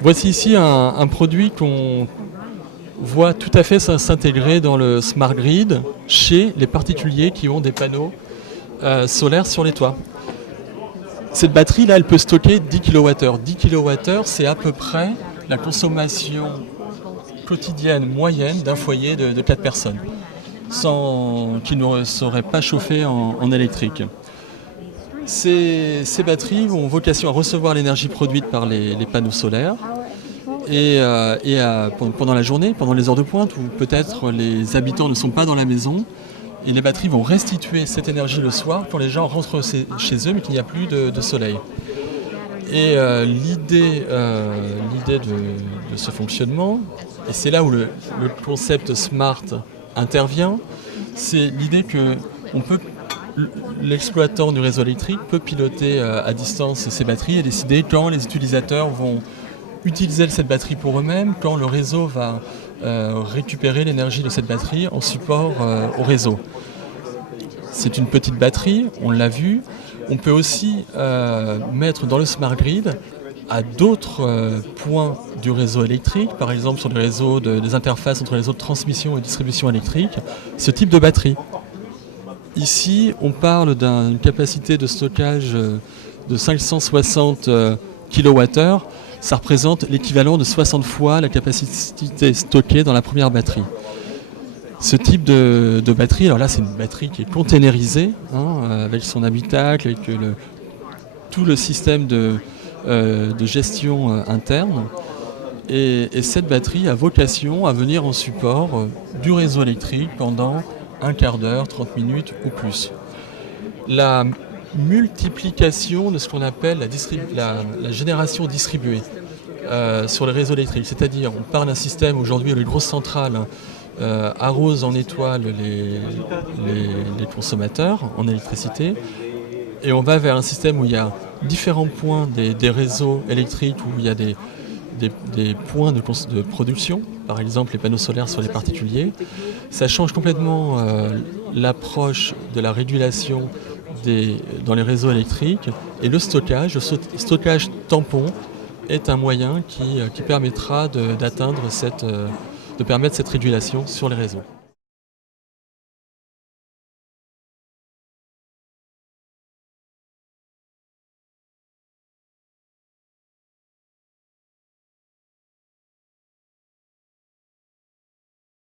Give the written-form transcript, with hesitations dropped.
Voici ici un produit qu'on voit tout à fait s'intégrer dans le smart grid chez les particuliers qui ont des panneaux solaires sur les toits. Cette batterie là, elle peut stocker 10 kWh. 10 kWh, c'est à peu près la consommation quotidienne moyenne d'un foyer de 4 personnes, qui ne seraient pas chauffés en électrique. Ces batteries ont vocation à recevoir l'énergie produite par les panneaux solaires pendant la journée, pendant les heures de pointe où peut-être les habitants ne sont pas dans la maison, et les batteries vont restituer cette énergie le soir quand les gens rentrent chez eux mais qu'il n'y a plus de soleil. Et l'idée de ce fonctionnement, et c'est là où le concept smart intervient, c'est l'idée que l'exploitant du réseau électrique peut piloter à distance ces batteries et décider quand les utilisateurs vont utiliser cette batterie pour eux-mêmes, quand le réseau va récupérer l'énergie de cette batterie en support au réseau. C'est une petite batterie, on l'a vu. On peut aussi mettre dans le smart grid à d'autres points du réseau électrique, par exemple sur des interfaces entre les réseaux de transmission et distribution électrique, ce type de batterie. Ici, on parle d'une capacité de stockage de 560 kWh. Ça représente l'équivalent de 60 fois la capacité stockée dans la première batterie. Ce type de batterie, alors là c'est une batterie qui est containerisée, avec son habitacle, avec tout le système de gestion interne. Et cette batterie a vocation à venir en support du réseau électrique pendant un quart d'heure, 30 minutes ou plus. La multiplication de ce qu'on appelle la génération distribuée sur le réseau électrique, c'est-à-dire on parle d'un système aujourd'hui où les grosses centrales arrosent en étoile les consommateurs en électricité, et on va vers un système où il y a différents points des réseaux électriques, où il y a des points de production, par exemple les panneaux solaires sur les particuliers. Ça change complètement l'approche de la régulation dans les réseaux électriques, et le stockage tampon est un moyen qui permettra de permettre cette régulation sur les réseaux.